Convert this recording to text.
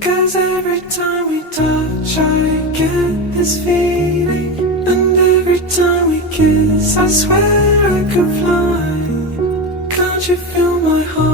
'Cause every time we touch I get this feeling, and every time we kiss I swear I could fly. Can't you feel my heart